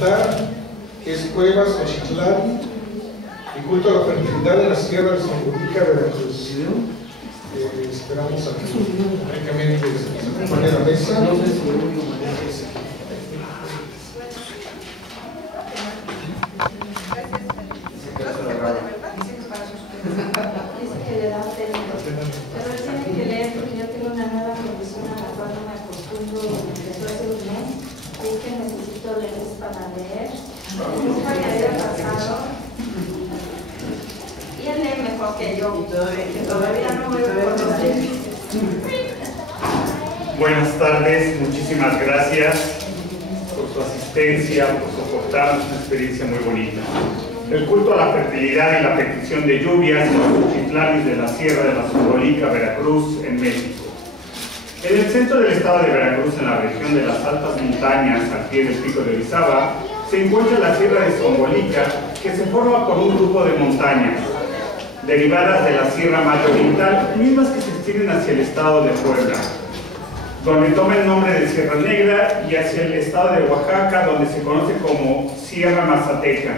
presentar, que es Cuevas Xochitlán y culto a la fertilidad en la Sierra de Songovica, Veracruz. Esperamos a que únicamente se acompañe a la mesa. Y él lee mejor que yo, que todavía no me conoce. Buenas tardes, muchísimas gracias por su asistencia, por soportarnos una experiencia muy bonita. El culto a la fertilidad y la petición de lluvias en los Xochitlanes de la Sierra de la Songovica, Veracruz, en México. En el centro del estado de Veracruz, en la región de las altas montañas, al pie del pico de Orizaba, se encuentra la Sierra de Songovica, que se forma por un grupo de montañas derivadas de la Sierra Madre Oriental, mismas que se extienden hacia el estado de Puebla, donde toma el nombre de Sierra Negra, y hacia el estado de Oaxaca, donde se conoce como Sierra Mazateca.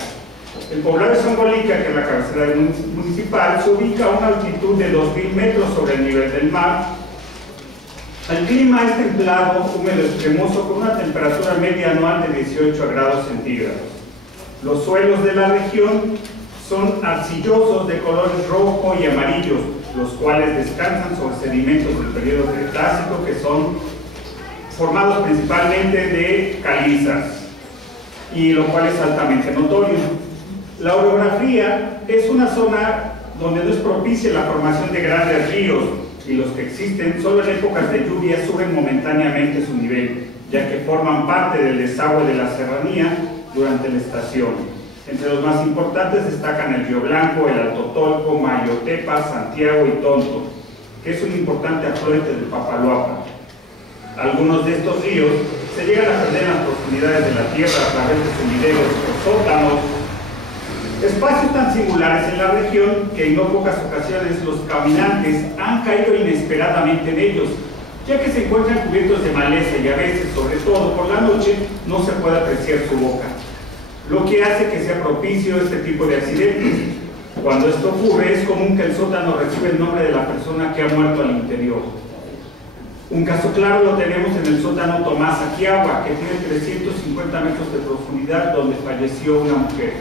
El poblado de Songovica, que es la cabecera municipal, se ubica a una altitud de 2.000 metros sobre el nivel del mar. El clima es templado, húmedo, extremoso, con una temperatura media anual de 18 grados centígrados. Los suelos de la región son arcillosos de colores rojo y amarillos, los cuales descansan sobre sedimentos del periodo Cretácico, que son formados principalmente de calizas, y lo cual es altamente notorio. La orografía es una zona donde no es propicia la formación de grandes ríos, y los que existen solo en épocas de lluvia suben momentáneamente su nivel, ya que forman parte del desagüe de la serranía durante la estación. Entre los más importantes destacan el Río Blanco, el Alto Tolco, Mayotepa, Santiago y Tonto, que es un importante afluente del Papaloapa. Algunos de estos ríos se llegan a perder en las profundidades de la tierra a través de sumideros o sótanos, espacios tan singulares en la región que en no pocas ocasiones los caminantes han caído inesperadamente en ellos, ya que se encuentran cubiertos de maleza y a veces, sobre todo por la noche, no se puede apreciar su boca, lo que hace que sea propicio este tipo de accidentes. Cuando esto ocurre, es común que el sótano reciba el nombre de la persona que ha muerto al interior. Un caso claro lo tenemos en el sótano Tomás Aquiagua, que tiene 350 metros de profundidad, donde falleció una mujer.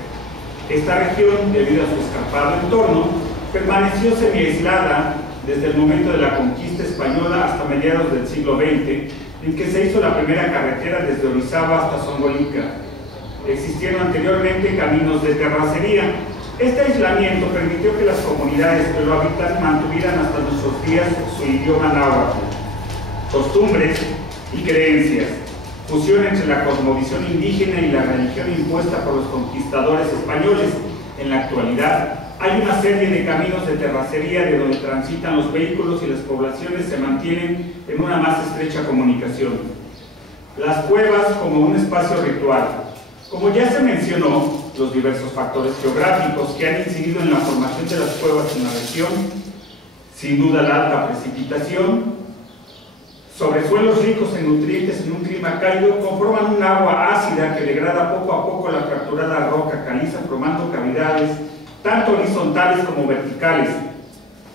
Esta región, debido a su escarpado entorno, permaneció semi-aislada desde el momento de la conquista española hasta mediados del siglo XX, en que se hizo la primera carretera desde Orizaba hasta Songovica. Existieron anteriormente caminos de terracería. Este aislamiento permitió que las comunidades que lo habitan mantuvieran hasta nuestros días su idioma náhuatl, costumbres y creencias, fusión entre la cosmovisión indígena y la religión impuesta por los conquistadores españoles. En la actualidad hay una serie de caminos de terracería de donde transitan los vehículos y las poblaciones se mantienen en una más estrecha comunicación. Las cuevas como un espacio ritual. Como ya se mencionó, los diversos factores geográficos que han incidido en la formación de las cuevas en la región, sin duda la alta precipitación, sobre suelos ricos en nutrientes en un clima cálido, conforman un agua ácida que degrada poco a poco la fracturada roca caliza, formando cavidades tanto horizontales como verticales,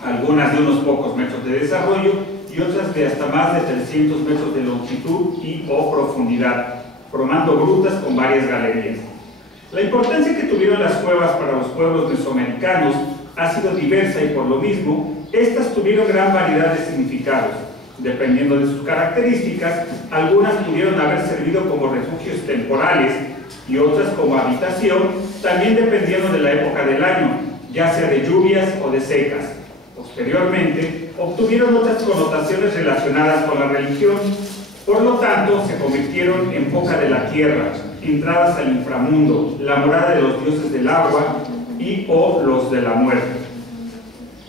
algunas de unos pocos metros de desarrollo y otras de hasta más de 300 metros de longitud y o profundidad, formando grutas con varias galerías. La importancia que tuvieron las cuevas para los pueblos mesoamericanos ha sido diversa y por lo mismo, estas tuvieron gran variedad de significados. Dependiendo de sus características, algunas pudieron haber servido como refugios temporales y otras como habitación, también dependiendo de la época del año, ya sea de lluvias o de secas. Posteriormente, obtuvieron otras connotaciones relacionadas con la religión, por lo tanto, se convirtieron en boca de la tierra, entradas al inframundo, la morada de los dioses del agua y o los de la muerte.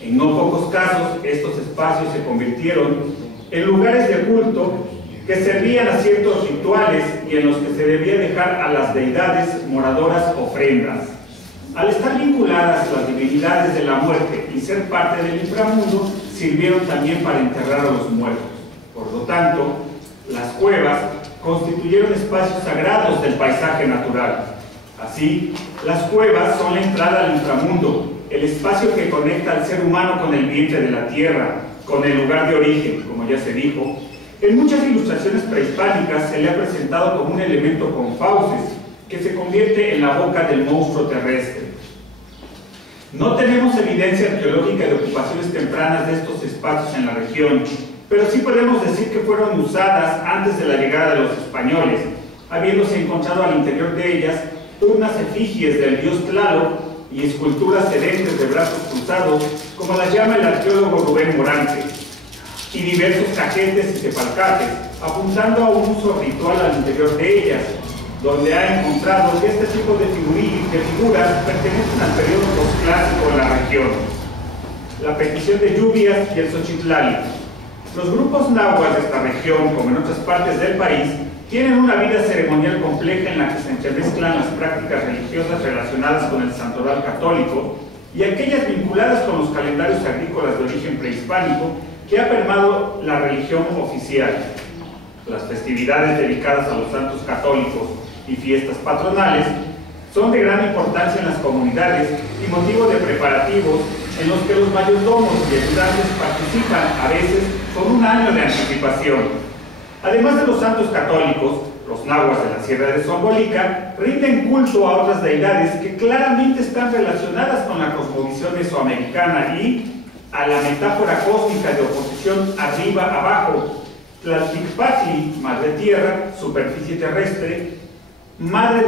En no pocos casos, estos espacios se convirtieron en lugares de culto que servían a ciertos rituales y en los que se debía dejar a las deidades moradoras ofrendas. Al estar vinculadas las divinidades de la muerte y ser parte del inframundo, sirvieron también para enterrar a los muertos. Por lo tanto, las cuevas constituyeron espacios sagrados del paisaje natural. Así, las cuevas son la entrada al inframundo, el espacio que conecta al ser humano con el vientre de la tierra, con el lugar de origen, como ya se dijo. En muchas ilustraciones prehispánicas se le ha presentado como un elemento con fauces, que se convierte en la boca del monstruo terrestre. No tenemos evidencia arqueológica de ocupaciones tempranas de estos espacios en la región, pero sí podemos decir que fueron usadas antes de la llegada de los españoles, habiéndose encontrado al interior de ellas unas efigies del dios Tlaloc y esculturas sedentes de brazos cruzados, como las llama el arqueólogo Rubén Morante, y diversos cajetes y tepalcates, apuntando a un uso ritual al interior de ellas, donde ha encontrado que este tipo de figuras pertenecen al periodo posclásico en la región. La petición de lluvias y el Xochitlali. Los grupos náhuatl de esta región, como en otras partes del país, tienen una vida ceremonial compleja en la que se entremezclan las prácticas religiosas relacionadas con el santoral católico y aquellas vinculadas con los calendarios agrícolas de origen prehispánico que ha permeado la religión oficial. Las festividades dedicadas a los santos católicos y fiestas patronales son de gran importancia en las comunidades y motivo de preparativos en los que los mayordomos y ayudantes participan a veces con un año de anticipación. Además de los santos católicos, los nahuas de la Sierra de Zongolica rinden culto a otras deidades que claramente están relacionadas con la cosmovisión mesoamericana y a la metáfora cósmica de oposición arriba-abajo. Tlalticpatli, madre tierra, superficie terrestre, madre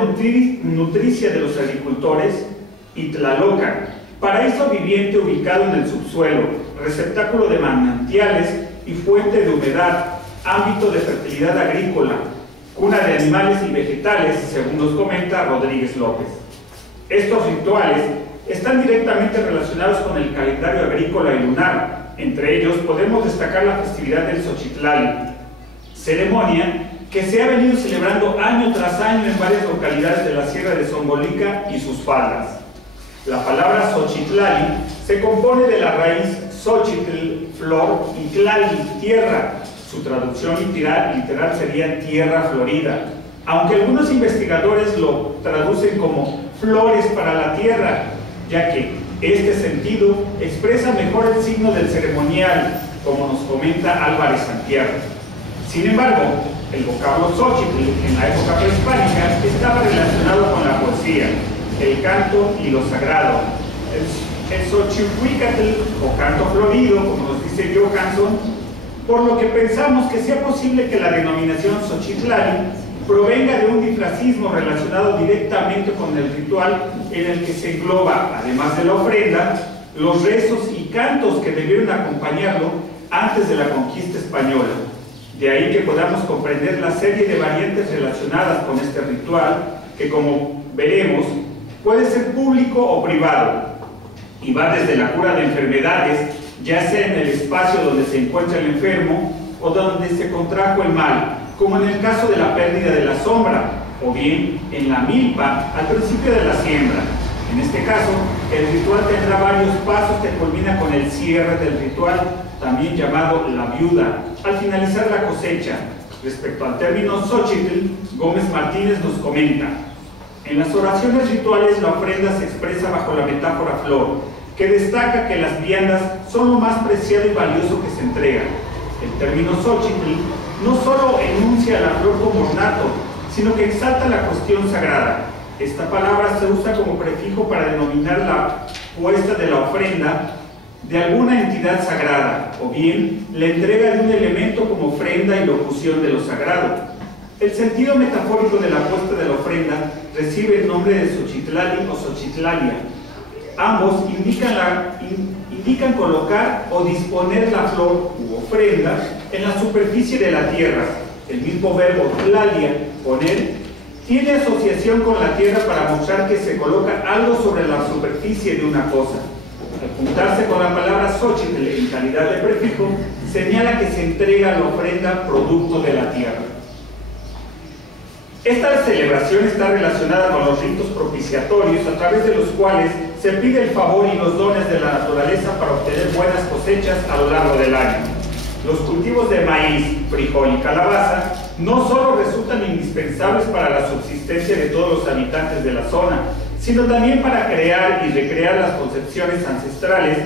nutricia de los agricultores, y Tlalocan, paraíso viviente ubicado en el subsuelo, receptáculo de manantiales y fuente de humedad, ámbito de fertilidad agrícola, cuna de animales y vegetales, según nos comenta Rodríguez López. Estos rituales están directamente relacionados con el calendario agrícola y lunar. Entre ellos podemos destacar la festividad del Xochitlali, ceremonia que se ha venido celebrando año tras año en varias localidades de la Sierra de Zongolica y sus faldas. La palabra Xochitlali se compone de la raíz Xochitl, flor, y Tlali, tierra. Su traducción literal sería tierra florida, aunque algunos investigadores lo traducen como flores para la tierra, ya que este sentido expresa mejor el signo del ceremonial, como nos comenta Álvarez Santiago. Sin embargo, el vocablo Xochitl en la época prehispánica estaba relacionado con la poesía, el canto y lo sagrado. El Xochihuicatl, o canto florido, como nos dice Johansson, por lo que pensamos que sea posible que la denominación Xochitlali provenga de un difracismo relacionado directamente con el ritual en el que se engloba, además de la ofrenda, los rezos y cantos que debieron acompañarlo antes de la conquista española. De ahí que podamos comprender la serie de variantes relacionadas con este ritual, que como veremos, puede ser público o privado, y va desde la cura de enfermedades, ya sea en el espacio donde se encuentra el enfermo o donde se contrajo el mal, como en el caso de la pérdida de la sombra, o bien en la milpa al principio de la siembra. En este caso, el ritual tendrá varios pasos que culmina con el cierre del ritual, también llamado la viuda, al finalizar la cosecha. Respecto al término Xochitl, Gómez Martínez nos comenta: en las oraciones rituales la ofrenda se expresa bajo la metáfora flor, que destaca que las viandas son lo más preciado y valioso que se entrega. El término Xochitl no solo enuncia la flor como ornato, sino que exalta la cuestión sagrada. Esta palabra se usa como prefijo para denominar la puesta de la ofrenda de alguna entidad sagrada, o bien la entrega de un elemento como ofrenda y locución de lo sagrado. El sentido metafórico de la puesta de la ofrenda recibe el nombre de Xochitlali o Xochitlalia. Ambos indican colocar o disponer la flor u ofrenda en la superficie de la tierra. El mismo verbo tlalia, poner, tiene asociación con la tierra para mostrar que se coloca algo sobre la superficie de una cosa. Al juntarse con la palabra Xochitl en calidad de prefijo, señala que se entrega la ofrenda producto de la tierra. Esta celebración está relacionada con los ritos propiciatorios a través de los cuales se pide el favor y los dones de la naturaleza para obtener buenas cosechas a lo largo del año. Los cultivos de maíz, frijol y calabaza no solo resultan indispensables para la subsistencia de todos los habitantes de la zona, sino también para crear y recrear las concepciones ancestrales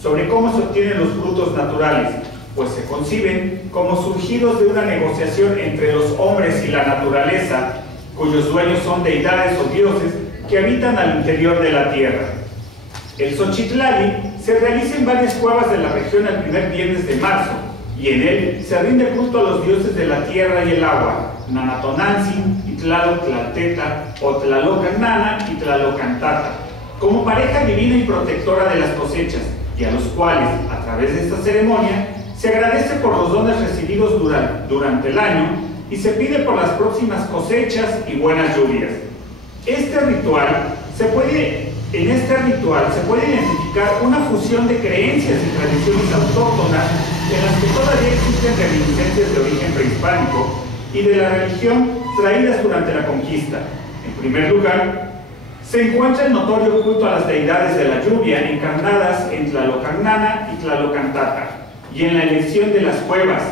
sobre cómo se obtienen los frutos naturales, pues se conciben como surgidos de una negociación entre los hombres y la naturaleza, cuyos dueños son deidades o dioses que habitan al interior de la tierra. El Xochitlali se realiza en varias cuevas de la región el primer viernes de marzo, y en él se rinde culto a los dioses de la tierra y el agua, Nanatonantzin y Tlaloctlalteta, o Tlalocannana y Tlalocantata, como pareja divina y protectora de las cosechas, y a los cuales, a través de esta ceremonia, se agradece por los dones recibidos durante el año y se pide por las próximas cosechas y buenas lluvias. En este ritual se puede identificar una fusión de creencias y tradiciones autóctonas en las que todavía existen reminiscencias de origen prehispánico y de la religión traídas durante la conquista. En primer lugar, se encuentra el notorio culto a las deidades de la lluvia encarnadas en Tlalocannana y Tlalocantata, y en la elección de las cuevas,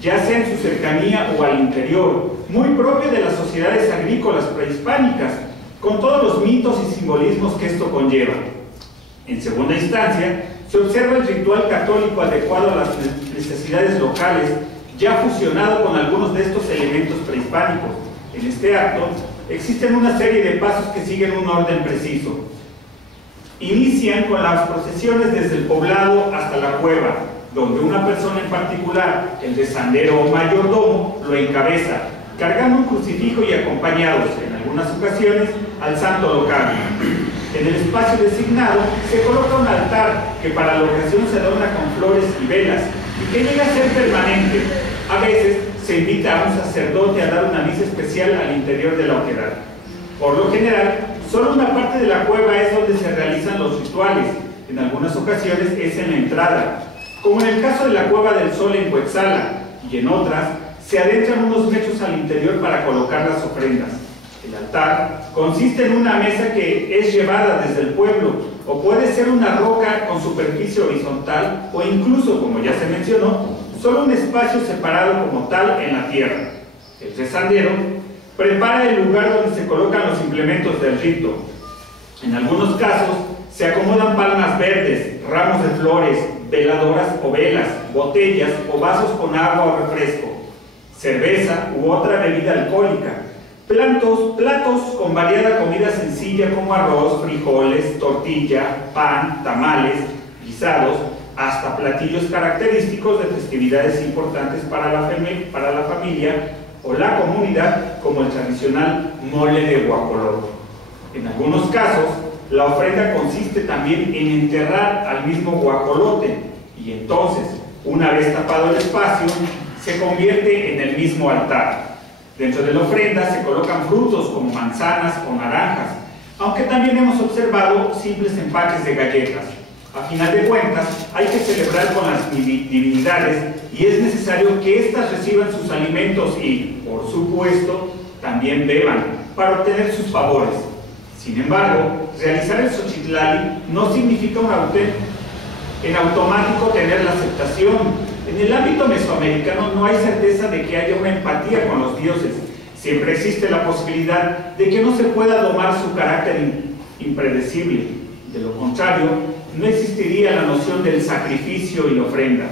ya sea en su cercanía o al interior, muy propio de las sociedades agrícolas prehispánicas, con todos los mitos y simbolismos que esto conlleva. En segunda instancia, se observa el ritual católico adecuado a las necesidades locales, ya fusionado con algunos de estos elementos prehispánicos. En este acto, existen una serie de pasos que siguen un orden preciso. Inician con las procesiones desde el poblado hasta la cueva, donde una persona en particular, el rezandero o mayordomo, lo encabeza, cargando un crucifijo y acompañados, en algunas ocasiones, al santo local. En el espacio designado se coloca un altar que para la ocasión se adorna con flores y velas, y que llega a ser permanente. A veces se invita a un sacerdote a dar una misa especial al interior de la oquedad. Por lo general, solo una parte de la cueva es donde se realizan los rituales. En algunas ocasiones es en la entrada, como en el caso de la Cueva del Sol en Cuetzala, y en otras se adentran unos metros al interior para colocar las ofrendas. El altar consiste en una mesa que es llevada desde el pueblo, o puede ser una roca con superficie horizontal, o incluso, como ya se mencionó, solo un espacio separado como tal en la tierra. El rezandero prepara el lugar donde se colocan los implementos del rito. En algunos casos se acomodan palmas verdes, ramos de flores, veladoras o velas, botellas o vasos con agua o refresco, cerveza u otra bebida alcohólica, platos con variada comida sencilla como arroz, frijoles, tortilla, pan, tamales, guisados, hasta platillos característicos de festividades importantes para la familia o la comunidad, como el tradicional mole de guajolote. En algunos casos, la ofrenda consiste también en enterrar al mismo guajolote, y entonces, una vez tapado el espacio, se convierte en el mismo altar. Dentro de la ofrenda se colocan frutos como manzanas o naranjas, aunque también hemos observado simples empaques de galletas. A final de cuentas, hay que celebrar con las divinidades y es necesario que éstas reciban sus alimentos y, por supuesto, también beban para obtener sus favores. Sin embargo, realizar el Xochitlali no significa en automático tener la aceptación. En el ámbito mesoamericano no hay certeza de que haya una empatía con los dioses. Siempre existe la posibilidad de que no se pueda domar su carácter impredecible. De lo contrario, no existiría la noción del sacrificio y la ofrenda.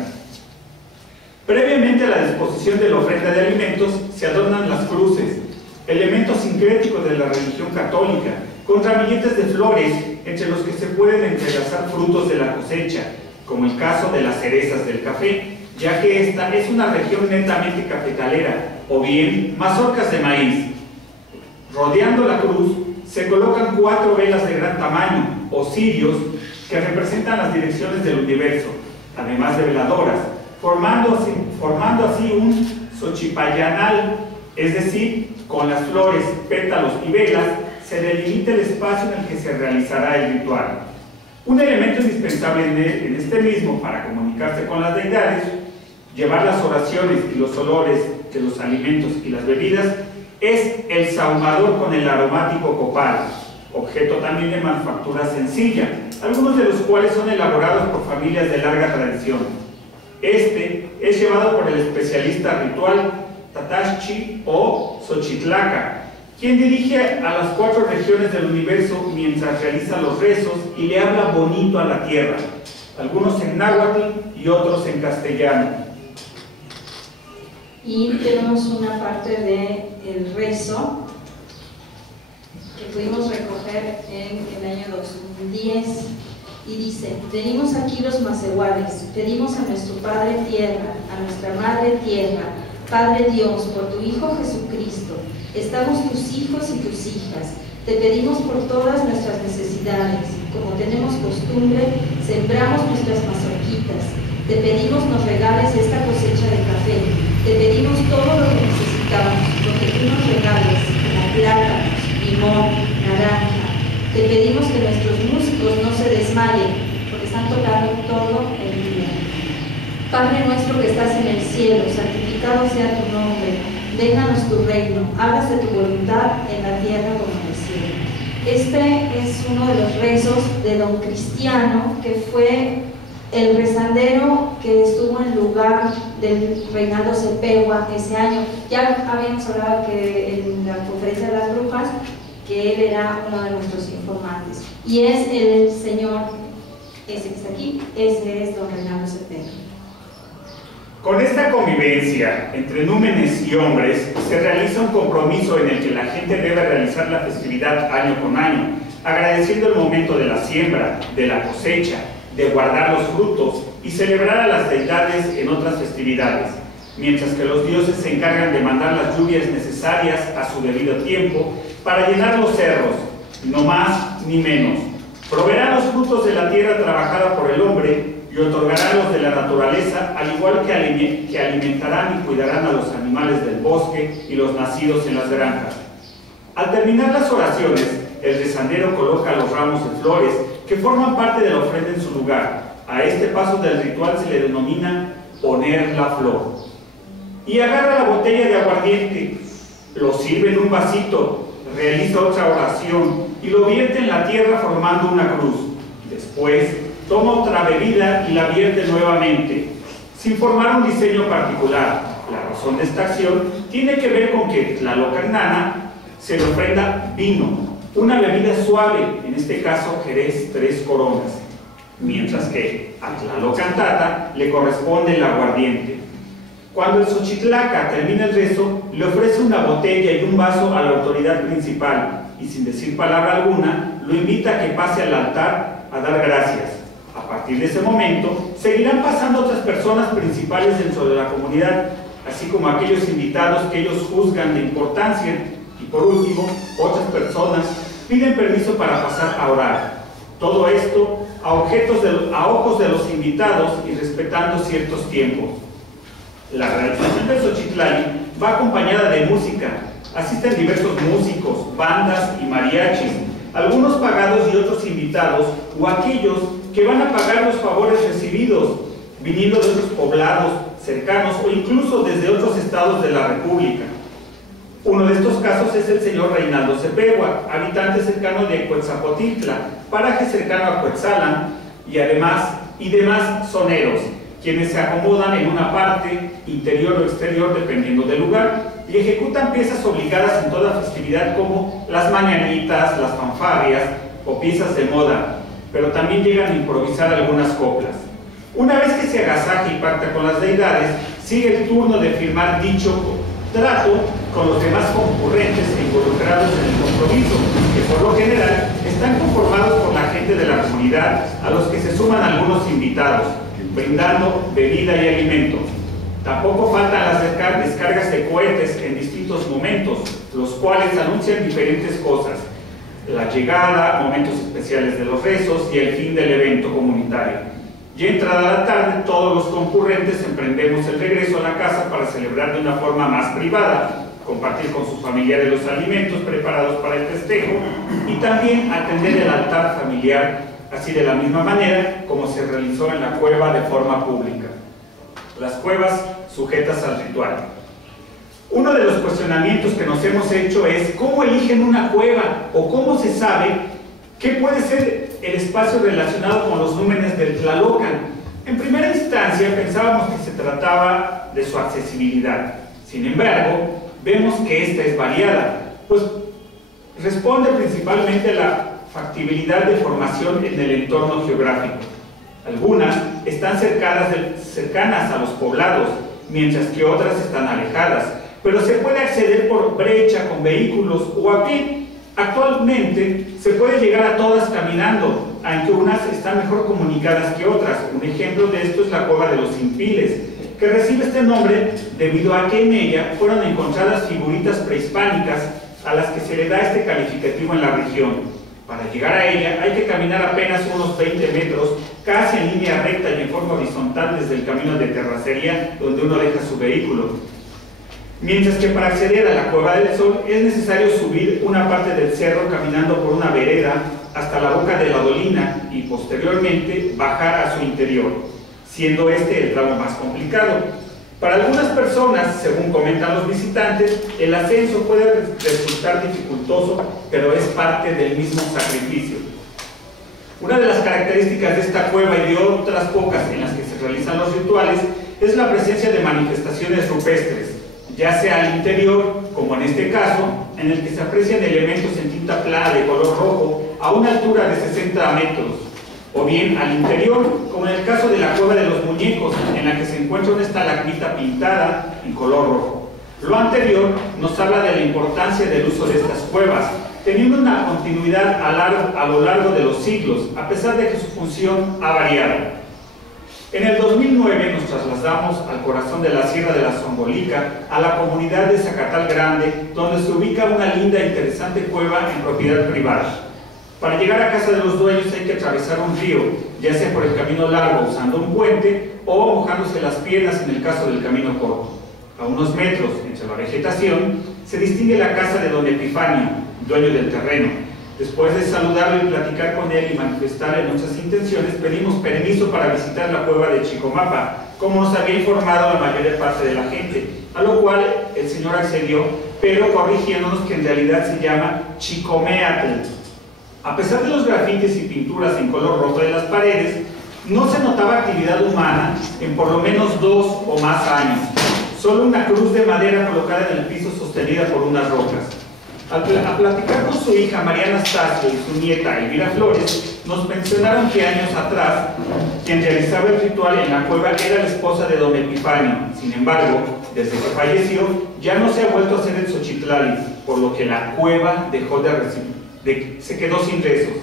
Previamente a la disposición de la ofrenda de alimentos, se adornan las cruces, elemento sincrético de la religión católica, con ramilletes de flores, entre los que se pueden entrelazar frutos de la cosecha, como el caso de las cerezas del café, ya que esta es una región netamente cafetalera, o bien mazorcas de maíz. Rodeando la cruz se colocan 4 velas de gran tamaño, o cirios, que representan las direcciones del universo, además de veladoras, formando así un xochipayanal, es decir, con las flores, pétalos y velas, se delimita el espacio en el que se realizará el ritual. Un elemento indispensable en este mismo para comunicarse con las deidades, llevar las oraciones y los olores de los alimentos y las bebidas, es el sahumador con el aromático copal, objeto también de manufactura sencilla, algunos de los cuales son elaborados por familias de larga tradición. Este es llevado por el especialista ritual Tatachi o Xochitlaca, quien dirige a las 4 regiones del universo mientras realiza los rezos y le habla bonito a la tierra, algunos en náhuatl y otros en castellano. Y tenemos una parte del rezo que pudimos recoger en el año 2010 y dice: venimos aquí los macehuales, pedimos a nuestro Padre Tierra, a nuestra Madre Tierra, Padre Dios, por tu Hijo Jesucristo, estamos tus hijos y tus hijas, te pedimos por todas nuestras necesidades, como tenemos costumbre, sembramos nuestras mazorquitas, te pedimos nos regales esta cosecha de café, te pedimos todo lo que necesitamos, lo que tú nos regales, como plátanos, limón, naranja. Te pedimos que nuestros músicos no se desmayen, porque están tocando todo el día. Padre nuestro que estás en el cielo, santificado sea tu nombre, vénganos tu reino, hágase tu voluntad en la tierra como en el cielo. Este es uno de los rezos de don Cristiano, que fue el rezandero que estuvo en lugar del Reinaldo Cepegua ese año. Ya habíamos hablado que en la conferencia de las brujas, que él era uno de nuestros informantes. Y es el señor, ese que está aquí, ese es don Reinaldo Cepegua. Con esta convivencia entre númenes y hombres se realiza un compromiso en el que la gente debe realizar la festividad año con año, agradeciendo el momento de la siembra, de la cosecha, de guardar los frutos y celebrar a las deidades en otras festividades, mientras que los dioses se encargan de mandar las lluvias necesarias a su debido tiempo para llenar los cerros, no más ni menos. Proveerán los frutos de la tierra trabajada por el hombre y otorgarán los de la naturaleza, al igual que alimentarán y cuidarán a los animales del bosque y los nacidos en las granjas. Al terminar las oraciones, el rezandero coloca los ramos de flores que forman parte de la ofrenda en su lugar. A este paso del ritual se le denomina poner la flor. Y agarra la botella de aguardiente, lo sirve en un vasito, realiza otra oración y lo vierte en la tierra formando una cruz. Después toma otra bebida y la vierte nuevamente, sin formar un diseño particular. La razón de esta acción tiene que ver con que Tlalocannana se le ofrenda vino, una bebida suave, en este caso Jerez 3 coronas, mientras que a Tlalocantata le corresponde el aguardiente. Cuando el Xochitlaca termina el rezo, le ofrece una botella y un vaso a la autoridad principal y, sin decir palabra alguna, lo invita a que pase al altar a dar gracias. A partir de ese momento, seguirán pasando otras personas principales dentro de la comunidad, así como aquellos invitados que ellos juzgan de importancia, y por último, otras personas piden permiso para pasar a orar. Todo esto a ojos de los invitados y respetando ciertos tiempos. La realización del Xochitlali va acompañada de música. Asisten diversos músicos, bandas y mariachis, algunos pagados y otros invitados, o aquellos que van a pagar los favores recibidos, viniendo de otros poblados cercanos o incluso desde otros estados de la República. Uno de estos casos es el señor Reinaldo Cepegua, habitante cercano de Cuetzapotitla, paraje cercano a Cuetzalan, y demás soneros, quienes se acomodan en una parte, interior o exterior, dependiendo del lugar, y ejecutan piezas obligadas en toda festividad como las mañanitas, las fanfarrias o piezas de moda, pero también llegan a improvisar algunas coplas. Una vez que se agasaja y pacta con las deidades, sigue el turno de firmar dicho trato con los demás concurrentes e involucrados en el compromiso, que por lo general están conformados por la gente de la comunidad, a los que se suman algunos invitados, brindando bebida y alimento. Tampoco faltan las descargas de cohetes en distintos momentos, los cuales anuncian diferentes cosas: la llegada, momentos especiales de los rezos y el fin del evento comunitario. Ya entrada la tarde, todos los concurrentes emprendemos el regreso a la casa para celebrar de una forma más privada, compartir con sus familiares los alimentos preparados para el festejo y también atender el altar familiar, así de la misma manera como se realizó en la cueva de forma pública. Las cuevas sujetas al ritual. Uno de los cuestionamientos que nos hemos hecho es ¿cómo eligen una cueva? ¿O cómo se sabe qué puede ser el espacio relacionado con los númenes del Tlalocan? En primera instancia pensábamos que se trataba de su accesibilidad. Sin embargo, vemos que esta es variada, pues responde principalmente a la factibilidad de formación en el entorno geográfico. Algunas están cercanas a los poblados, mientras que otras están alejadas, pero se puede acceder por brecha con vehículos o a pie. Actualmente se puede llegar a todas caminando, aunque unas están mejor comunicadas que otras. Un ejemplo de esto es la Cueva de los Impiles, que recibe este nombre debido a que en ella fueron encontradas figuritas prehispánicas a las que se le da este calificativo en la región. Para llegar a ella hay que caminar apenas unos 20 metros, casi en línea recta y en forma horizontal desde el camino de terracería donde uno deja su vehículo. Mientras que para acceder a la Cueva del Sol es necesario subir una parte del cerro caminando por una vereda hasta la boca de la dolina y posteriormente bajar a su interior, siendo este el tramo más complicado. Para algunas personas, según comentan los visitantes, el ascenso puede resultar dificultoso, pero es parte del mismo sacrificio. Una de las características de esta cueva y de otras pocas en las que se realizan los rituales es la presencia de manifestaciones rupestres, ya sea al interior, como en este caso, en el que se aprecian elementos en tinta plana de color rojo a una altura de 60 metros, o bien al interior, como en el caso de la Cueva de los Muñecos, en la que se encuentra una estalagmita pintada en color rojo. Lo anterior nos habla de la importancia del uso de estas cuevas, teniendo una continuidad a lo largo de los siglos, a pesar de que su función ha variado. En el 2009 nos trasladamos al corazón de la Sierra de la Zongolica, a la comunidad de Zacatal Grande, donde se ubica una linda e interesante cueva en propiedad privada. Para llegar a casa de los dueños hay que atravesar un río, ya sea por el camino largo usando un puente o mojándose las piernas en el caso del camino corto. A unos metros entre la vegetación se distingue la casa de don Epifanio, dueño del terreno. Después de saludarlo y platicar con él y manifestarle nuestras intenciones, pedimos permiso para visitar la cueva de Chicomapa, como nos había informado la mayor parte de la gente, a lo cual el señor accedió, pero corrigiéndonos que en realidad se llama Chicomeatl. A pesar de los grafitis y pinturas en color rojo de las paredes, no se notaba actividad humana en por lo menos 2 o más años. Solo una cruz de madera colocada en el piso sostenida por unas rocas. Al platicar con su hija María Anastasio y su nieta Elvira Flores, nos mencionaron que años atrás quien realizaba el ritual en la cueva era la esposa de don Epifanio. Sin embargo, desde que falleció, ya no se ha vuelto a hacer el Xochitlali, por lo que la cueva dejó se quedó sin rezos.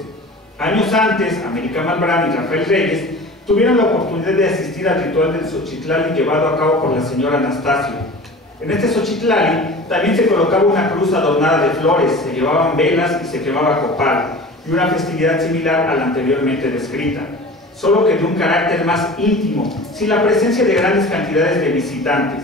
Años antes, América Malbrán y Rafael Reyes tuvieron la oportunidad de asistir al ritual del Xochitlali llevado a cabo por la señora Anastasio. En este Xochitlali también se colocaba una cruz adornada de flores, se llevaban velas y se quemaba copal, y una festividad similar a la anteriormente descrita, solo que de un carácter más íntimo, sin la presencia de grandes cantidades de visitantes.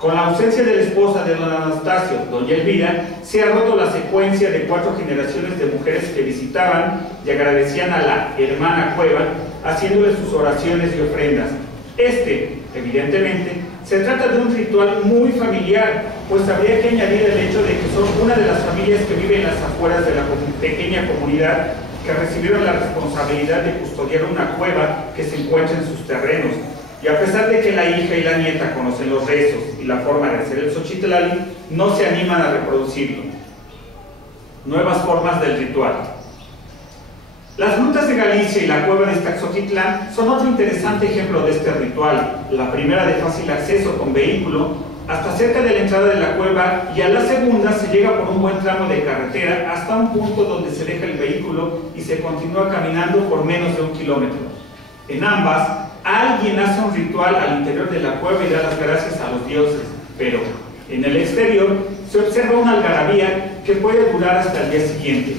Con la ausencia de la esposa de don Anastasio, doña Elvira, se ha roto la secuencia de 4 generaciones de mujeres que visitaban y agradecían a la hermana cueva, haciéndole sus oraciones y ofrendas. Evidentemente, se trata de un ritual muy familiar, pues habría que añadir el hecho de que son una de las familias que viven en las afueras de la pequeña comunidad que recibieron la responsabilidad de custodiar una cueva que se encuentra en sus terrenos. Y a pesar de que la hija y la nieta conocen los rezos y la forma de hacer el Xochitlali, no se animan a reproducirlo. Nuevas formas del ritual. Las grutas de Galicia y la cueva de Iztacczoquitlán son otro interesante ejemplo de este ritual. La primera de fácil acceso con vehículo hasta cerca de la entrada de la cueva, y a la segunda se llega por un buen tramo de carretera hasta un punto donde se deja el vehículo y se continúa caminando por menos de 1 kilómetro. En ambas, alguien hace un ritual al interior de la cueva y da las gracias a los dioses, pero en el exterior se observa una algarabía que puede durar hasta el día siguiente.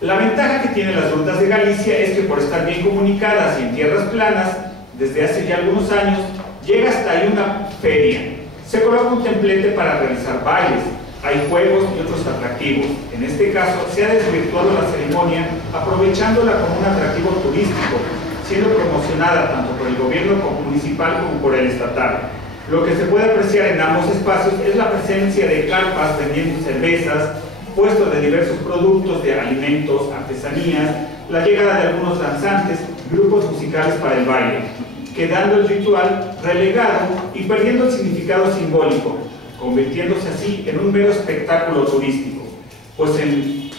La ventaja que tienen las grutas de Galicia es que por estar bien comunicadas y en tierras planas, desde hace ya algunos años, llega hasta ahí una feria. Se coloca un templete para realizar bailes, hay juegos y otros atractivos. En este caso, se ha desvirtuado la ceremonia aprovechándola como un atractivo turístico, siendo promocionada tanto por el gobierno municipal como por el estatal. Lo que se puede apreciar en ambos espacios es la presencia de carpas vendiendo cervezas, puestos de diversos productos de alimentos, artesanías, la llegada de algunos danzantes, grupos musicales para el baile. quedando el ritual relegado y perdiendo el significado simbólico, convirtiéndose así en un mero espectáculo turístico, pues en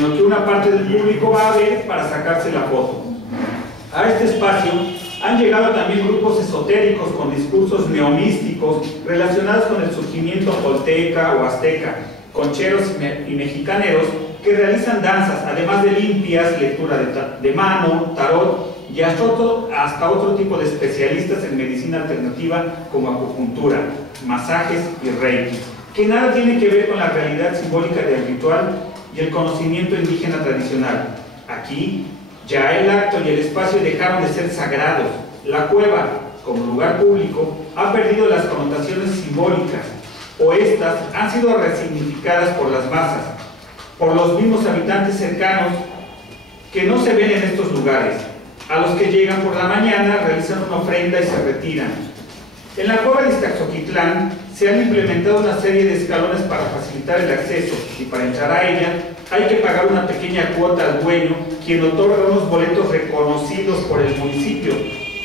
lo que una parte del público va a ver para sacarse la foto. A este espacio han llegado también grupos esotéricos con discursos neomísticos relacionados con el surgimiento tolteca o azteca, concheros y mexicaneros que realizan danzas, además de limpias, lectura de mano, tarot y hasta otro tipo de especialistas en medicina alternativa como acupuntura, masajes y reiki, que nada tiene que ver con la realidad simbólica del ritual y el conocimiento indígena tradicional. Aquí, ya el acto y el espacio dejaron de ser sagrados. La cueva, como lugar público, ha perdido las connotaciones simbólicas, o estas han sido resignificadas por las masas, por los mismos habitantes cercanos que no se ven en estos lugares, a los que llegan por la mañana, realizan una ofrenda y se retiran. En la cueva de Ixtaxoquitlán se han implementado una serie de escalones para facilitar el acceso, y para entrar a ella hay que pagar una pequeña cuota al dueño, quien otorga unos boletos reconocidos por el municipio.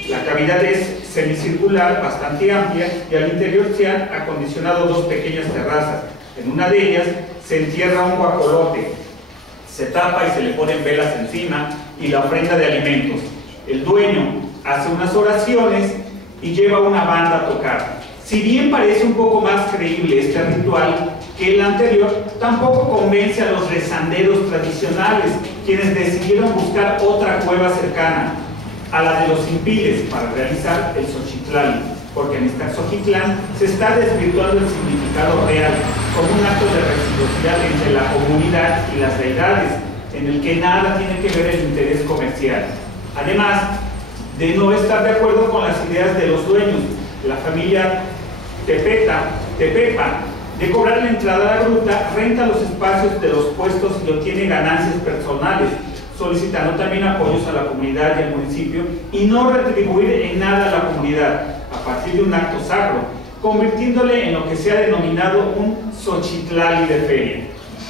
La cavidad es semicircular, bastante amplia, y al interior se han acondicionado dos pequeñas terrazas. En una de ellas se entierra un guajolote, se tapa y se le ponen velas encima y la ofrenda de alimentos. El dueño hace unas oraciones y lleva una banda a tocar. Si bien parece un poco más creíble este ritual que el anterior, tampoco convence a los rezanderos tradicionales, quienes decidieron buscar otra cueva cercana a la de los Impiles para realizar el Xochitlali, porque en Ixtaxoquitlán se está desvirtuando el significado real como un acto de reciprocidad entre la comunidad y las deidades, en el que nada tiene que ver el interés comercial. Además de no estar de acuerdo con las ideas de los dueños, la familia Tepepa, de cobrar la entrada a la gruta, renta los espacios de los puestos y obtiene ganancias personales, solicitando también apoyos a la comunidad y al municipio, y no retribuir en nada a la comunidad, a partir de un acto sacro, convirtiéndole en lo que se ha denominado un Xochitlali de feria.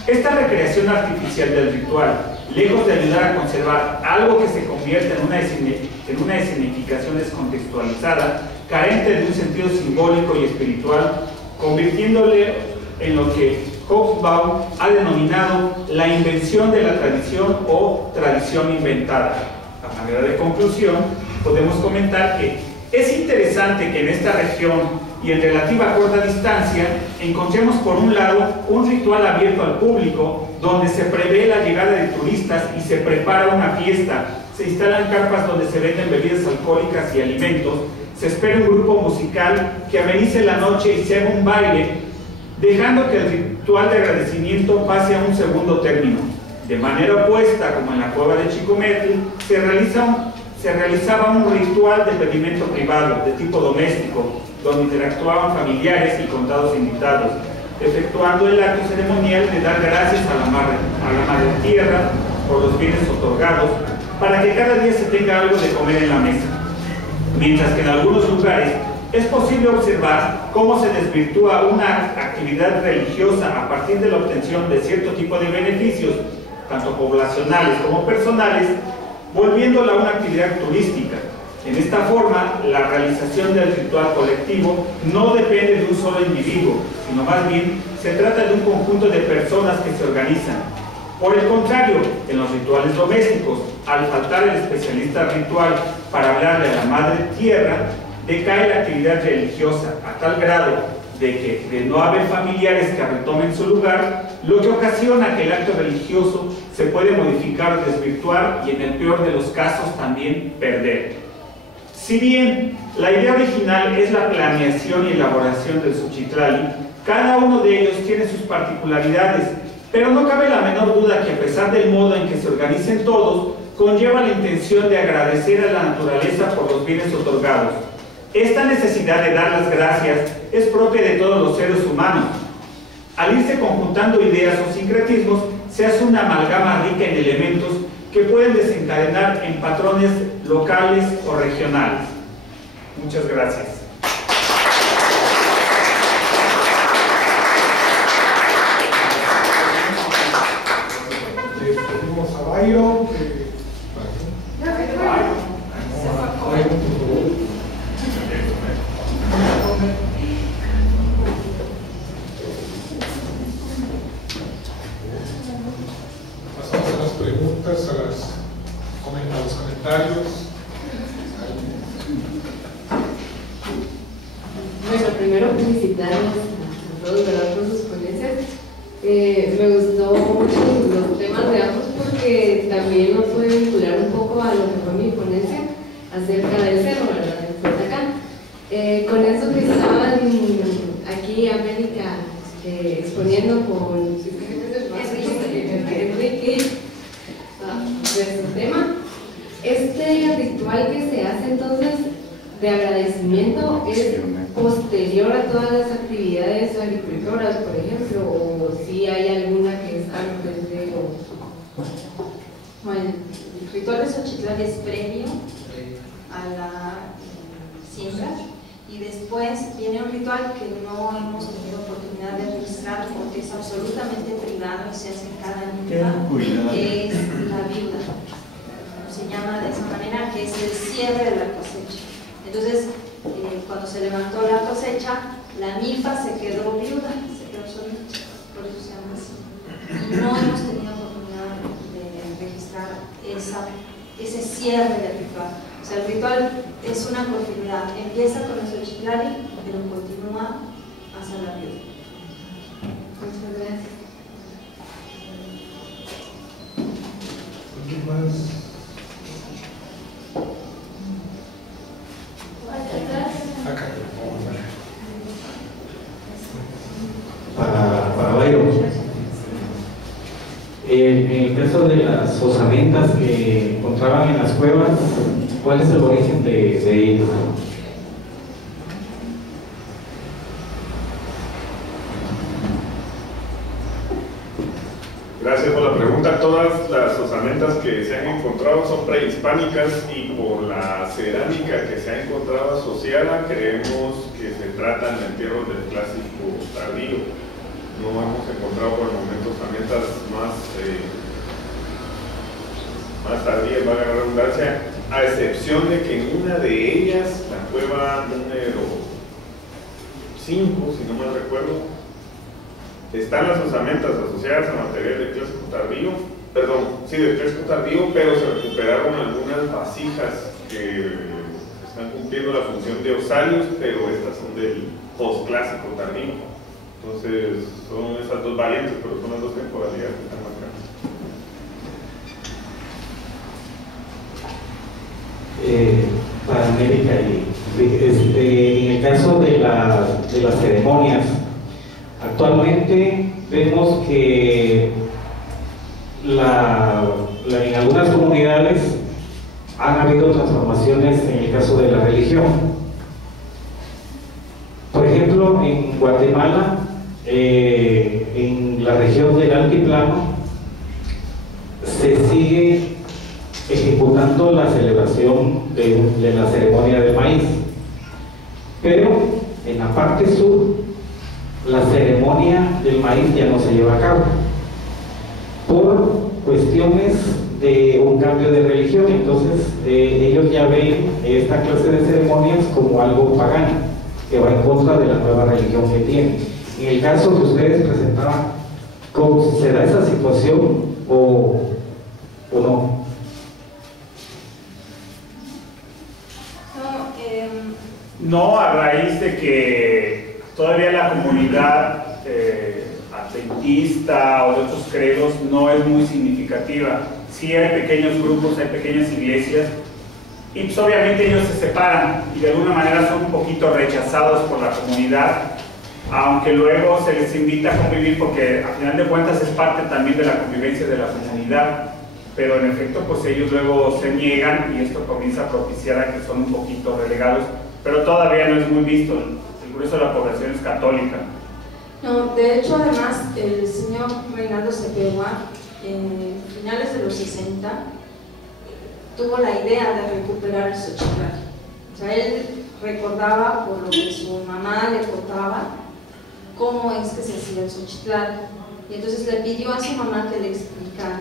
Esta recreación artificial del ritual, lejos de ayudar a conservar algo que se convierte en una escenificación descontextualizada, carente de un sentido simbólico y espiritual, convirtiéndole en lo que Hobsbawm ha denominado la invención de la tradición o tradición inventada. A manera de conclusión, podemos comentar que es interesante que en esta región y en relativa corta distancia encontremos por un lado un ritual abierto al público donde se prevé la llegada de turistas y se prepara una fiesta, se instalan carpas donde se venden bebidas alcohólicas y alimentos, se espera un grupo musical que amenice la noche y se haga un baile, dejando que el ritual de agradecimiento pase a un segundo término. De manera opuesta, como en la cueva de Chicometl, se realizaba un ritual de pedimento privado, de tipo doméstico, donde interactuaban familiares y contados invitados, efectuando el acto ceremonial de dar gracias a la Madre Tierra por los bienes otorgados, para que cada día se tenga algo de comer en la mesa. Mientras que en algunos lugares es posible observar cómo se desvirtúa una actividad religiosa a partir de la obtención de cierto tipo de beneficios, tanto poblacionales como personales, volviéndola una actividad turística. En esta forma, la realización del ritual colectivo no depende de un solo individuo, sino más bien se trata de un conjunto de personas que se organizan. Por el contrario, en los rituales domésticos, al faltar el especialista ritual para hablarle a la Madre Tierra, decae la actividad religiosa a tal grado de que, de no haber familiares que retomen su lugar, lo que ocasiona que el acto religioso se puede modificar o desvirtuar y en el peor de los casos también perder. Si bien la idea original es la planeación y elaboración del Xochitlali, cada uno de ellos tiene sus particularidades, pero no cabe la menor duda que a pesar del modo en que se organicen todos, conlleva la intención de agradecer a la naturaleza por los bienes otorgados. Esta necesidad de dar las gracias es propia de todos los seres humanos. Al irse conjuntando ideas o sincretismos, se hace una amalgama rica en elementos que pueden desencadenar en patrones locales o regionales. Muchas gracias. Pedimos a Byron. preguntas, a los comentarios. Bueno, primero felicitarlos a todos, ¿verdad?, por sus ponencias. Me gustó mucho los temas de ambos porque también nos puede vincular un poco a lo que fue mi ponencia acerca del cerro, ¿verdad?, del Fuertacán. Con eso que estaban aquí América exponiendo con Enrique de su tema, este ritual que se hace entonces de agradecimiento es posterior a todas las actividades agricultoras, por ejemplo, o si hay alguna que es antes de Bueno, el ritual de Xochitl es previo a la siembra y después viene un ritual que no hemos tenido oportunidad de registrar porque es absolutamente privado y se hace en cada ninfa, que es la viuda. Se llama de esa manera, que es el cierre de la cosecha. Entonces, cuando se levantó la cosecha, la ninfa se quedó viuda, se quedó solita, por eso se llama así. Y no hemos tenido oportunidad de registrar ese cierre del ritual. O sea, el ritual es una continuidad, empieza con el Xochitlali, pero continúa hasta la viuda. Muchas gracias. ¿Alguien más? Acá. Para Bayro, en el caso de las osamentas que encontraban en las cuevas, ¿cuál es el origen de ellos? Gracias por la pregunta. Todas las osamentas que se han encontrado son prehispánicas y por la cerámica que se ha encontrado asociada creemos que se tratan de entierros del clásico tardío. No hemos encontrado por el momento osamentas más tardías, valga la redundancia, a excepción de que en una de ellas, la cueva número 5, si no mal recuerdo, están las osamentas asociadas a material del clásico tardío, del clásico tardío, pero se recuperaron algunas vasijas que están cumpliendo la función de osarios, pero estas son del postclásico tardío. Entonces, son esas dos variantes, pero son las dos temporalidades que están marcadas. Para América, en el caso de las ceremonias, actualmente vemos que en algunas comunidades han habido transformaciones en el caso de la religión. Por ejemplo, en Guatemala, en la región del Altiplano, se sigue ejecutando la celebración de la ceremonia del maíz, pero en la parte sur la ceremonia del maíz ya no se lleva a cabo por cuestiones de un cambio de religión. Entonces ellos ya ven esta clase de ceremonias como algo pagano que va en contra de la nueva religión que tienen. En el caso que ustedes presentaban, ¿cómo se da esa situación o no? No, a raíz de que todavía la comunidad adventista o de otros credos no es muy significativa. Sí hay pequeños grupos, hay pequeñas iglesias, y pues obviamente ellos se separan y de alguna manera son un poquito rechazados por la comunidad, aunque luego se les invita a convivir porque a final de cuentas es parte también de la convivencia de la comunidad, pero en efecto pues ellos luego se niegan y esto comienza a propiciar a que son un poquito relegados, pero todavía no es muy visto. El grueso de la población es católica. No, de hecho, además, el señor Reinaldo Cepegua, en finales de los 60, tuvo la idea de recuperar el Xochitlali. O sea, él recordaba, por lo que su mamá le contaba, cómo es que se hacía el Xochitlali. Y entonces le pidió a su mamá que le explicara.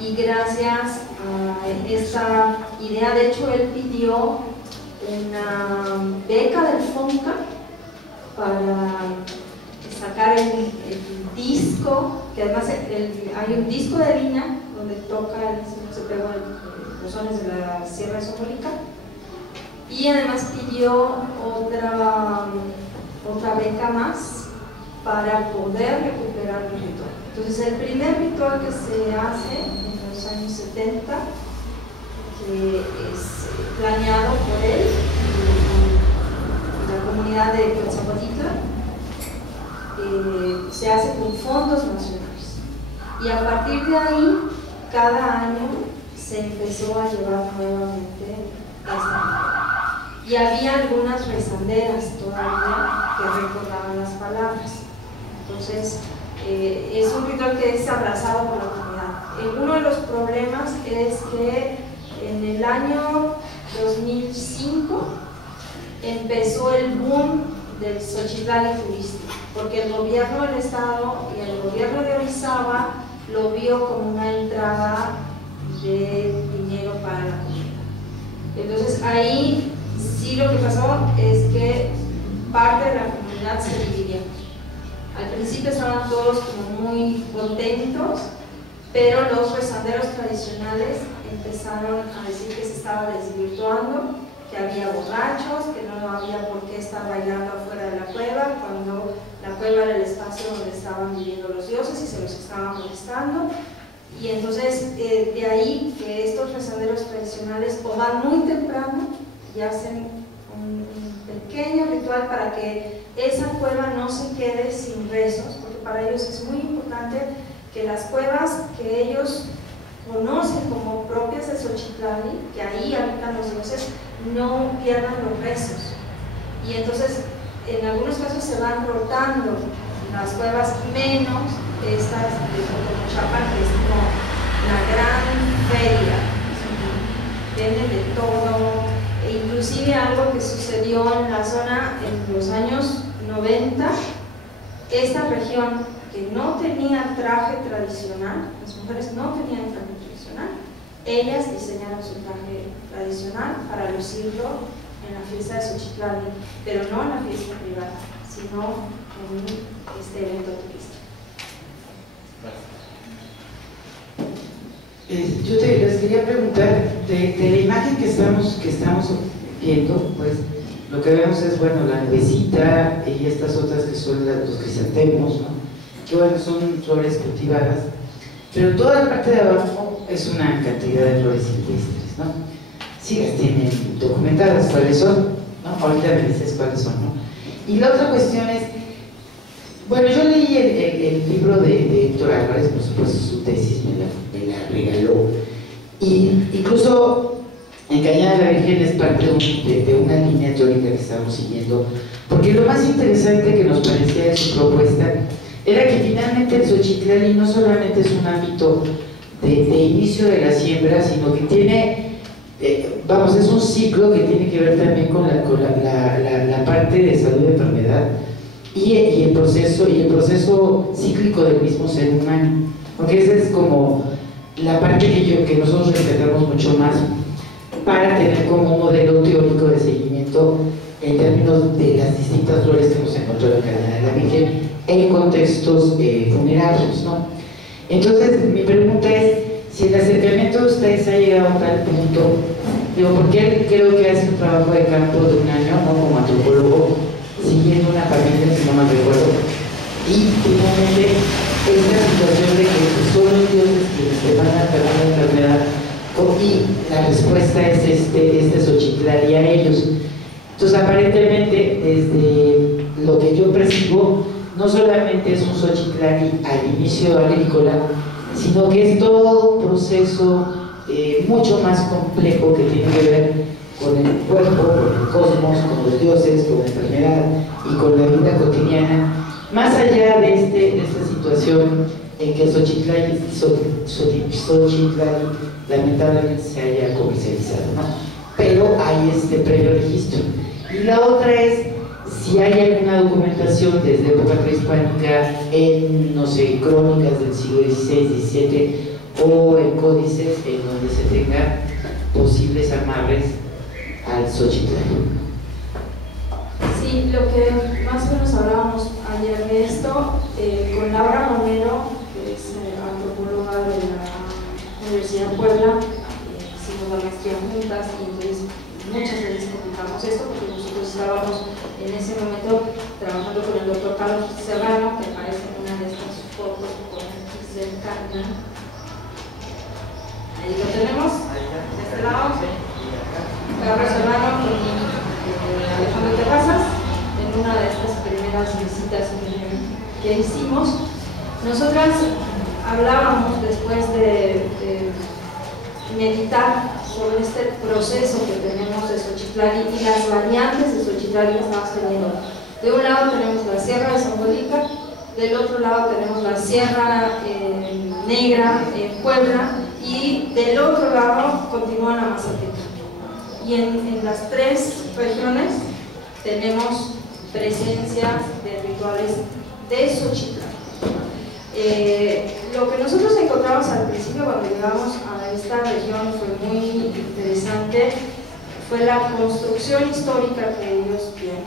Y gracias a esta idea, de hecho, él pidió una beca del FONCA para sacar el disco que que además hay un disco de Lina donde toca, se pegó los sones de la Sierra de Xochimilco, y además pidió otra beca más para poder recuperar el ritual. Entonces el primer ritual que se hace en los años 70, que es planeado por él y la comunidad de Quetzalcoatl, se hace con fondos nacionales, y a partir de ahí cada año se empezó a llevar nuevamente esta mujer, y había algunas rezanderas todavía que recordaban las palabras. Entonces es un ritual que es abrazado por la comunidad. Uno de los problemas es que en el año 2005 empezó el boom del Xochitlali turístico, porque el gobierno del estado y el gobierno de Orizaba lo vio como una entrada de dinero para la comunidad. Entonces ahí sí lo que pasó es que parte de la comunidad se dividió. Al principio estaban todos como muy contentos, pero los rezanderos tradicionales empezaron a decir que se estaba desvirtuando, que había borrachos, que no había por qué estar bailando afuera de la cueva, cuando la cueva era el espacio donde estaban viviendo los dioses y se los estaban molestando. Y entonces de ahí que estos rezanderos tradicionales o van muy temprano y hacen un pequeño ritual para que esa cueva no se quede sin rezos, porque para ellos es muy importante que las cuevas que ellos conocen como propias de Xochitlali, que ahí habitan los dioses, no pierdan los rezos. Y entonces en algunos casos se van rotando las cuevas, menos estas de Cotomochapan, que es como la gran feria, venden de todo, e inclusive algo que sucedió en la zona en los años 90, esta región que no tenía traje tradicional, las mujeres no tenían traje tradicional, ellas diseñaron su traje tradicional para lucirlo en la fiesta de Xochitlali, pero no en la fiesta privada, sino en este evento turístico. Yo les quería preguntar, de la imagen que estamos viendo, pues lo que vemos es, bueno, la nubecita y estas otras que son los crisantemos, ¿no? Que bueno, son flores cultivadas, pero toda la parte de abajo es una cantidad de flores silvestres, ¿no? Sí las tienen documentadas, ¿cuáles son? ¿No? Ahorita me dices cuáles son, ¿no? Y la otra cuestión es, bueno, yo leí el libro de Héctor Álvarez, por supuesto su tesis me la regaló, y incluso en Cañada de la Virgen es parte de una línea teórica que estamos siguiendo, porque lo más interesante que nos parecía de su propuesta era que finalmente el Xochitlali no solamente es un ámbito de inicio de la siembra, sino que tiene, vamos, es un ciclo que tiene que ver también con la parte de salud y enfermedad y el proceso cíclico del mismo ser humano, porque esa es como la parte que nosotros respetamos mucho más para tener como un modelo teórico de seguimiento en términos de las distintas flores que hemos encontrado en Cañada de la Virgen en contextos funerarios, ¿no? Entonces, mi pregunta es, si el acercamiento de ustedes ha llegado a tal punto, digo, porque él creo que hace un trabajo de campo de un año, ¿no? Como antropólogo, siguiendo una familia, si no mal recuerdo, y finalmente esta situación de que son los dioses quienes te van a tratar la enfermedad, y la respuesta es este Xochitlali a ellos. Entonces, aparentemente, desde lo que yo percibo, no solamente es un Xochitlali al inicio agrícola, sino que es todo un proceso mucho más complejo que tiene que ver con el cuerpo, con el cosmos, con los dioses, con la enfermedad y con la vida cotidiana, más allá de esta situación en que Xochitlali lamentablemente se haya comercializado, ¿no? Pero hay este previo registro. Y la otra es si hay alguna documentación desde época prehispánica en, no sé, crónicas del siglo XVI, XVII o en códices en donde se tengan posibles amarres al Xochitlali. Sí, lo que más o menos hablábamos ayer de esto, con Laura Monero, que antropóloga de la Universidad de Puebla, hicimos la maestría juntas y entonces muchas veces comentamos esto porque nosotros estábamos en ese momento trabajando con el doctor Carlos Serrano, que aparece en una de estas fotos por aquí cercana. Ahí lo tenemos, de este lado. Carlos Serrano y Alejandro Terrazas, en una de estas primeras visitas que hicimos. Nosotras hablábamos después de meditar sobre este proceso que tenemos de Xochitlali y las variantes de Xochitlali que estamos teniendo. De un lado tenemos la Sierra de Zongolica, del otro lado tenemos la Sierra Negra en Puebla y del otro lado continúa la Mazateca. Y en las tres regiones tenemos presencia de rituales de Xochitlali. Lo que nosotros encontramos al principio cuando llegamos a esta región fue muy interesante, fue la construcción histórica que ellos tienen.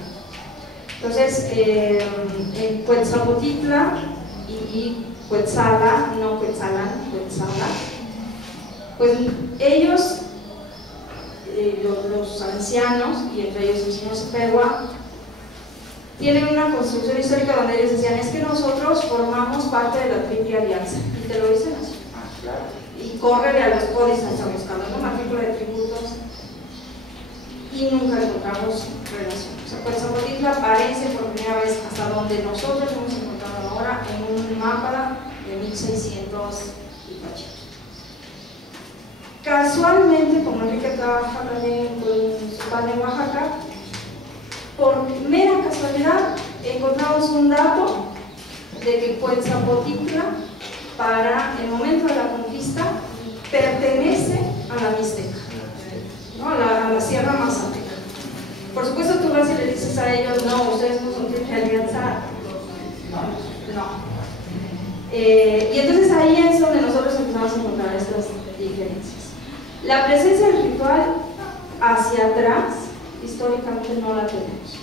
Entonces, en Cuetzapotitla y Cuetzala, no Cuetzalan, Cuetzala, pues ellos, los ancianos, y entre ellos el señor Cepegua, tienen una construcción histórica donde ellos decían, es que nosotros formamos parte de la Triple Alianza, y te lo dicen así. Y córrele a los códices, a buscando una matrícula de tributos, y nunca encontramos relación. O sea, Cuetzapotitla aparece por primera vez hasta donde nosotros hemos encontrado ahora en un mapa de 1600 y cacho. Casualmente, como Enrique trabaja también con su padre en Oaxaca, por mera casualidad encontramos un dato de que Cuetzapotitla, para el momento de la conquista, pertenece a la Mixteca, ¿no? a la Sierra Mazateca. Por supuesto, tú vas y le dices a ellos, no, ustedes no son Triple Alianza, no. Y entonces ahí es donde nosotros empezamos a encontrar estas diferencias. La presencia del ritual hacia atrás, históricamente no la tenemos.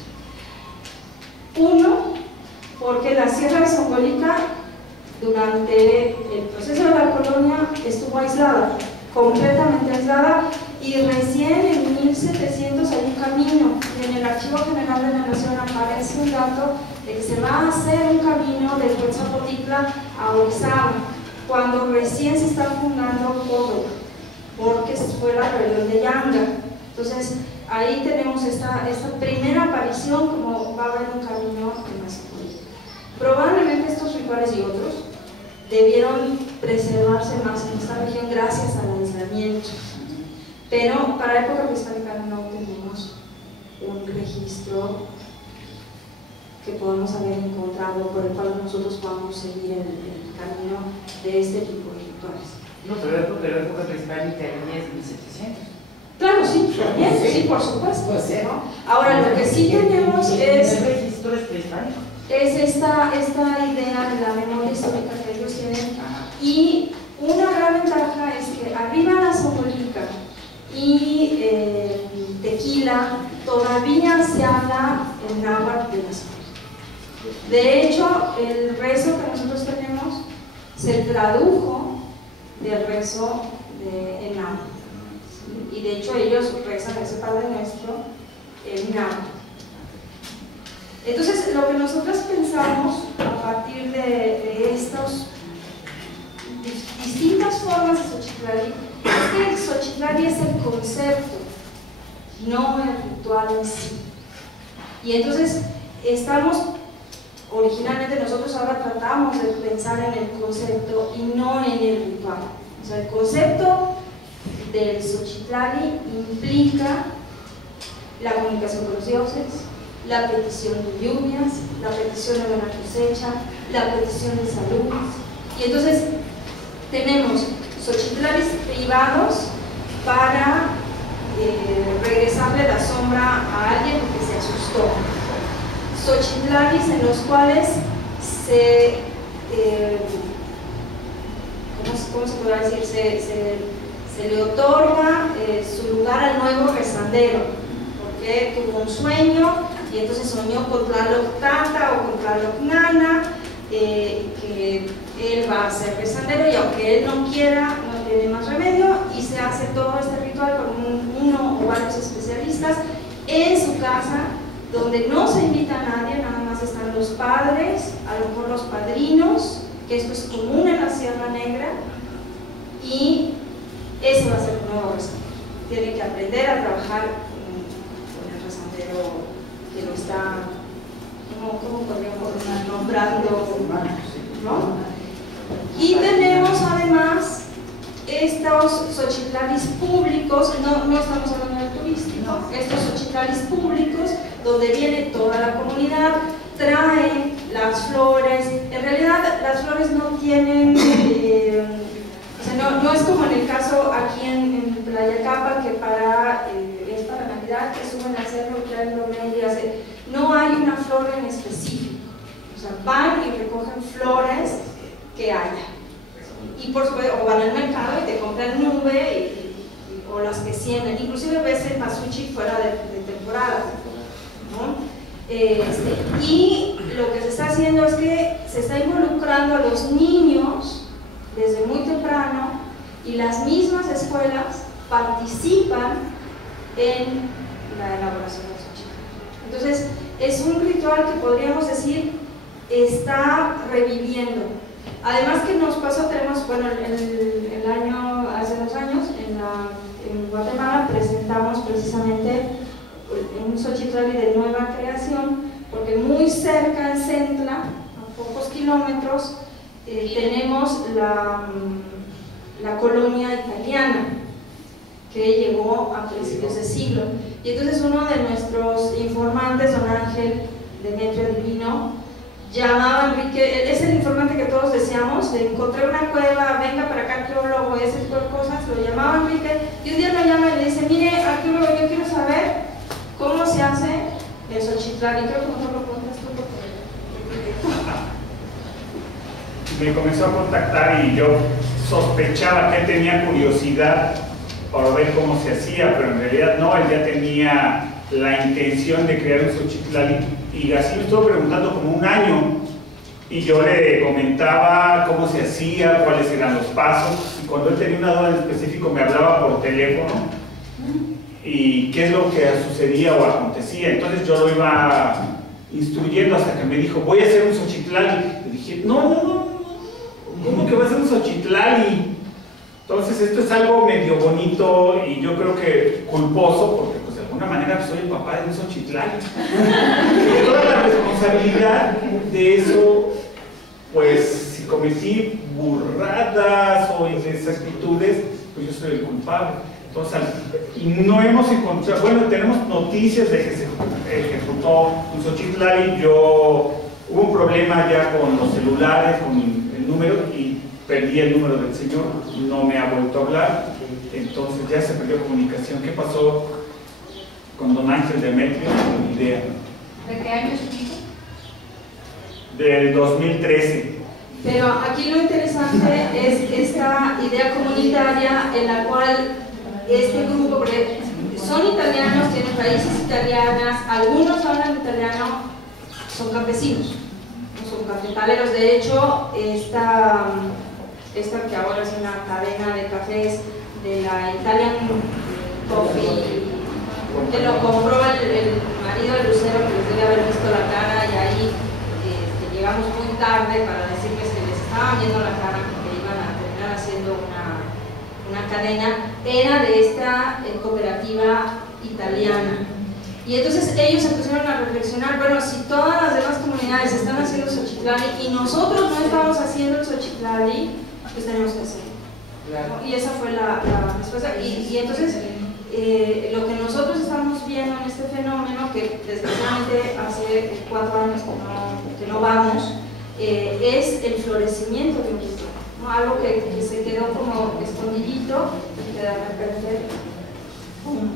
Uno, porque la Sierra de Zongolica durante el proceso de la colonia estuvo aislada, completamente aislada, y recién en 1700 hay un camino, y en el Archivo General de la Nación aparece un dato de que se va a hacer un camino de Cuetzapotitla a Orizaba, cuando recién se está fundando Córdoba, porque fue la rebelión de Yanga. Entonces, ahí tenemos esta primera aparición, como va a haber un camino en Mazatlán. Probablemente estos rituales y otros debieron preservarse más en esta región gracias al aislamiento, pero para la época prehispánica no tenemos un registro que podamos haber encontrado por el cual nosotros podamos seguir el camino de este tipo de rituales. No, pero la época prehispánica es 1700. Claro, sí, también, sí, por supuesto. ¿No? Ahora, lo que sí tenemos es esta idea de la memoria histórica que ellos tienen, y una gran ventaja es que arriba de la Zongolica y Tequila todavía se habla el náhuatl de la zona. De hecho, el rezo que nosotros tenemos se tradujo del rezo en náhuatl. Y de hecho ellos rezan ese Padre Nuestro en náhuatl. Entonces, lo que nosotros pensamos a partir de estas distintas formas de Xochitlali es que el Xochitlali es el concepto, no el ritual en sí. Y entonces originalmente nosotros ahora tratamos de pensar en el concepto y no en el ritual. O sea, el concepto del Xochitlali implica la comunicación con los dioses, la petición de lluvias, la petición de buena cosecha, la petición de salud. Y entonces tenemos Xochitlalis privados para regresarle la sombra a alguien que se asustó. Xochitlalis en los cuales ¿cómo se podrá decir? Se le otorga su lugar al nuevo rezandero, porque tuvo un sueño y entonces soñó con Tlaloc Tata o con Tlaloc Nana, que él va a ser rezandero y aunque él no quiera, no tiene más remedio y se hace todo este ritual con uno o varios especialistas en su casa, donde no se invita a nadie, nada más están los padres, a lo mejor los padrinos, que esto es común en la Sierra Negra, y ese va a ser un nuevo rezandero. Tiene que aprender a trabajar con el rezandero que lo está, ¿cómo podríamos nombrando? ¿No? Y tenemos además estos xochitlalis públicos, no estamos hablando del turístico, estos xochitlalis públicos donde viene toda la comunidad, traen las flores. En realidad las flores no tienen, o sea, no es como en el caso aquí en Playa Capa, que es para Navidad, que suben al cerro, traen bromelias, no hay una flor en específico, o sea, van y recogen flores que haya. Y por supuesto, o van al mercado y te compran nube o las que siembran, inclusive ves el masuchi fuera de temporada, ¿no? Y lo que se está haciendo es que se está involucrando a los niños desde muy temprano y las mismas escuelas participan en la elaboración del xochitl. Entonces, es un ritual que podríamos decir está reviviendo. Además que nos pasó, tenemos, bueno, el año, hace 2 años, en Guatemala presentamos precisamente un xochitl de nueva creación, porque muy cerca en Centla, a pocos kilómetros, tenemos la colonia italiana, que llegó a principios de siglo. Y entonces uno de nuestros informantes, don Ángel Demetrio Divino, llamaba a Enrique, es el informante que todos deseamos, le encontré una cueva, venga para acá arqueólogo, ese tipo de cosas, lo llamaba Enrique, y un día lo llama y le dice, mire arqueólogo, yo quiero saber cómo se hace el xochitl, y creo que mejor lo cuentas tú porque... Me comenzó a contactar y yo sospechaba que él tenía curiosidad para ver cómo se hacía, pero en realidad no, él ya tenía la intención de crear un xochitlali y así me estuvo preguntando como 1 año y yo le comentaba cómo se hacía, cuáles eran los pasos y cuando él tenía una duda en específico me hablaba por teléfono y qué es lo que sucedía o acontecía, entonces yo lo iba instruyendo hasta que me dijo voy a hacer un xochitlali. Le dije no, ¿cómo que va a ser un xochitlali? Entonces esto es algo medio bonito y yo creo que culposo porque pues de alguna manera pues, soy el papá de un xochitlali. Y toda la responsabilidad de eso, pues si cometí burradas o inexactitudes, pues yo soy el culpable. Entonces, y no hemos encontrado, bueno, tenemos noticias de que se ejecutó un xochitlali, hubo un problema ya con los celulares, con el número y perdí el número del señor, no me ha vuelto a hablar, entonces ya se perdió comunicación. ¿Qué pasó con don Ángel Demetrio? Ni idea. ¿De qué año es su hijo? Del 2013. Pero aquí lo interesante es esta idea comunitaria en la cual este grupo, porque son italianos, tienen raíces italianas, algunos hablan italiano, son campesinos, no son cafetaleros. De hecho, esta que ahora es una cadena de cafés de la Italian Coffee, que lo compró el marido de Lucero, que les debe haber visto la cara, y ahí llegamos muy tarde para decirles que les estaban viendo la cara porque iban a terminar haciendo una cadena, era de esta cooperativa italiana. Y entonces ellos empezaron a reflexionar, bueno, si todas las demás comunidades están haciendo xochitlali y nosotros no estamos haciendo el xochitlali, pues tenemos que hacerlo. Claro. Y esa fue la respuesta. Y entonces lo que nosotros estamos viendo en este fenómeno, que desgraciadamente hace 4 años que no vamos, es el florecimiento de un ritual, ¿no? Algo que se quedó como escondidito y que de repente ¡pum!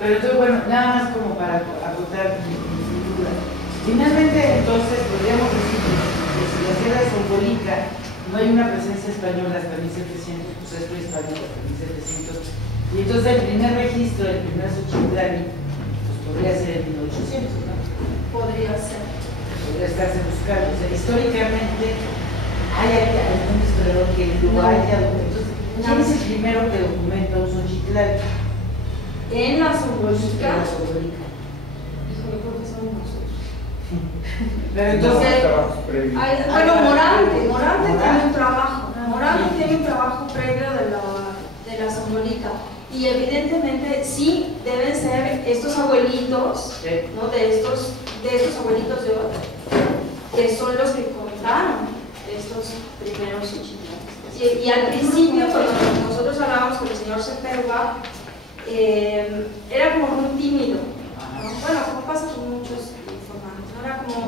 Pero entonces, bueno, nada más como para acotar mi duda. Finalmente, entonces, podríamos decir que si la sierra simbólica no hay una presencia española hasta 1700, pues es prehispánico hasta 1700, y entonces el primer registro del primer xochitlali, pues podría ser en 1800, ¿no? Podría ser. Podría estarse buscando. O sea, históricamente, hay algún historiador que lo haya documentado. ¿Quién es el primero que documenta un Xochitlán? En la Xombolica. Híjole, creo que son nosotros. Pero entonces, bueno, Morante tiene un trabajo. Morante tiene un trabajo previo de la Xombolica. Y evidentemente sí deben ser estos abuelitos, ¿no? de estos abuelitos de oro, que son los que contaron estos primeros Xochitlanes. Y al principio, cuando nosotros hablábamos con el señor Cepeda, era como muy tímido, ¿no? Bueno, como pasa con muchos informantes, ¿no? Era como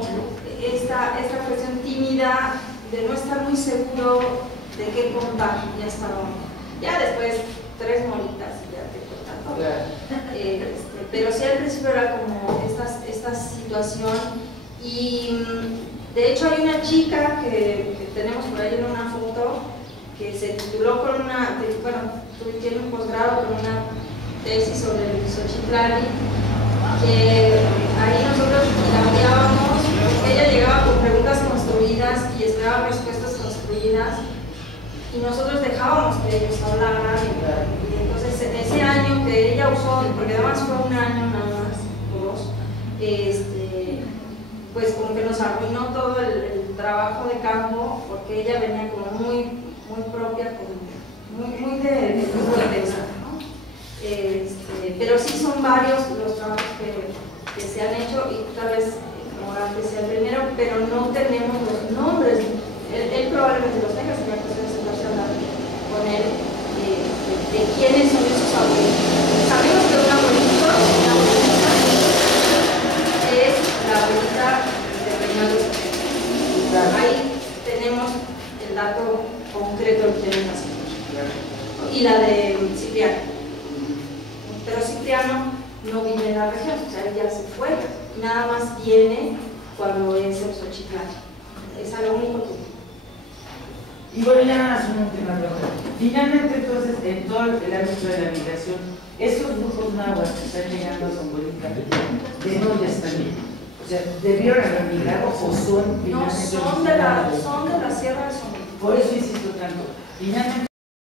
esta cuestión tímida de no estar muy seguro de qué contar y hasta dónde. Ya después 3 moritas y ya te cuentan todo. Pero sí al principio era como esta situación. Y de hecho hay una chica que tenemos por ahí en una foto que se tituló con tiene un posgrado con una tesis sobre el Xochitlán, que ahí nosotros la odiábamos porque ella llegaba con preguntas construidas y esperaba respuestas construidas y nosotros dejábamos que ellos hablaran y entonces en ese año que ella usó, porque además fue un año nada más o 2, pues como que nos arruinó todo el trabajo de campo porque ella venía como muy propia, muy de pensar, ¿no? Pero sí son varios los trabajos que se han hecho y tal vez Morante sea el primero, pero no tenemos los nombres. Él probablemente los tenga, sería cuestión de sentarse a hablar con él de quiénes son esos abuelos. Sabemos que una abuelita es la abuelita de Reinaldo Cepeda. Ahí tenemos el dato concreto que tienen las y la de Cipriano. Pero Cipriano no vive en la región, o sea, él ya se fue, nada más viene cuando es el Xochitlán. Es a lo único que. Y bueno, ya es una última pregunta. Finalmente, entonces, en todo el ámbito de la migración, estos grupos náhuatl que están llegando a Xombolica, ¿de dónde están? O sea, ¿debieron haber migrado o son? No, son de la Sierra de Xombolica. Por eso insisto tanto. Finalmente,